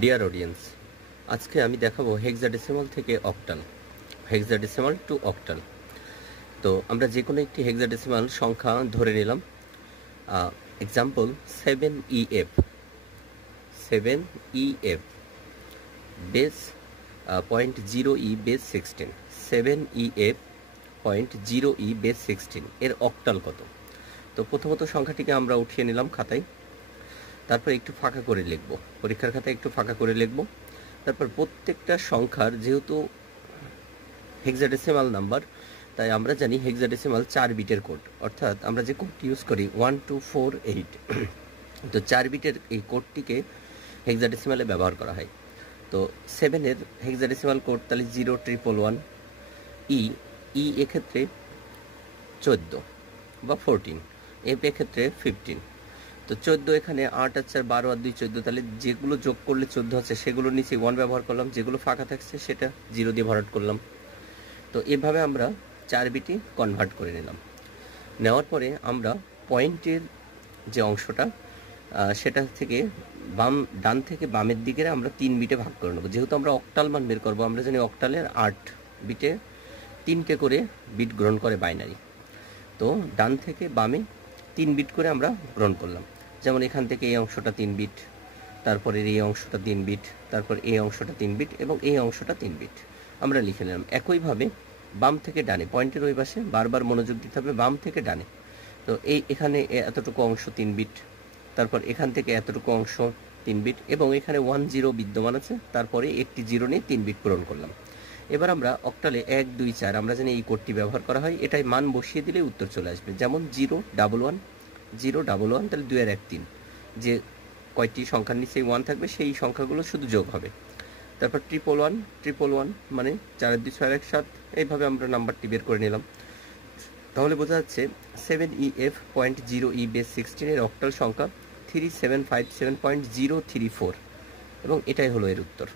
Dear audience, আজকে আমি দেখাবো হেক্সাডেসিমাল থেকে অক্টাল, হেক্সাডেসিমাল টু অক্টাল। তো আমরা যে কোনো একটি হেক্সাডেসিমাল সংখ্যা ধরে নিলাম। Example 7EF, 7EF base 0.0E base 16, 7EF 0.0E base 16 এর অক্টাল কত? তো প্রথমত সংখ্যাটিকে আমরা উঠিয়ে নিলাম খাতায়, তারপর একটু ফাঁকা করে লিখব, পরীক্ষার খাতায় একটু ফাঁকা করে লিখব। তারপর প্রত্যেকটা সংখ্যার যেহেতু হেক্সাডেসিমাল নাম্বার, তাই আমরা জানি হেক্সাডেসিমাল 4 বিটের কোড, অর্থাৎ আমরা যে কোডটি ইউজ করি 1248, তো 4 বিটের এই কোডটিকে হেক্সাডেসিমালে ব্যবহার করা হয়। তো 7-এর হেক্সাডেসিমাল কোড তাহলে 0111, ই এক্ষেত্রে 14 বা 14, এফ এক্ষেত্রে 15। তো 14 এখানে 8 আর 12 আর 2 14, তাহলে যেগুলো যোগ করলে 14 আছে সেগুলোর নিচে 1 ব্যবহার করলাম, যেগুলো ফাঁকা থাকছে সেটা 0 দিয়ে ভরাট করলাম। তো এভাবে আমরা 4 বিটই কনভার্ট করে নিলাম। নেওয়ার পরে আমরা পয়েন্টের যে অংশটা সেটা থেকে ডান থেকে বামের দিকে আমরা 3 বিটে ভাগ করে নেব। যেহেতু আমরা অক্টাল মান বের করবো, আমরা জানি অক্টালের 8 বিটে 3টে করে বিট গ্রহণ করে বাইনারি। তো ডান থেকে বামে 3 বিট করে আমরা গ্রহণ করলাম। যেমন এখান থেকে এই অংশটা 3 বিট, তারপরে এই অংশটা 3 বিট, তারপর এই অংশটা 3 বিট এবং এই অংশটা 3 বিট আমরা লিখে নিলাম। একইভাবে বাম থেকে ডানে, পয়েন্টের ওই পাশে বারবার মনোযোগ দিতে হবে, বাম থেকে ডানে। তো এখানে এতটুকু অংশ 3 বিট, তারপর এখান থেকে এতটুকু অংশ 3 বিট এবং এখানে 10 বিদ্যমান আছে, তারপরে একটি 0 নিয়ে 3 বিট পূরণ করলাম। এবার আমরা অক্টালে 1 2 4 আমরা জানি এই কোডটি ব্যবহার করা হয়, এটাই মান বসিয়ে দিলে উত্তর চলে আসবে। যেমন 011 011, তাহলে 2 আর 1 3, যে কয়টি সংখ্যার নিচে 1 থাকবে সেই সংখ্যাগুলো শুধু যোগ হবে। তারপর 111 মানে 4 আর 2 6 আর 1 7, এইভাবে আমরা নাম্বারটি বের করে নিলাম। তাহলে বোঝা যাচ্ছে 7EF 0.0E বেস 16 এর অক্টাল সংখ্যা 3757.034 এবং এটাই হলো এর উত্তর।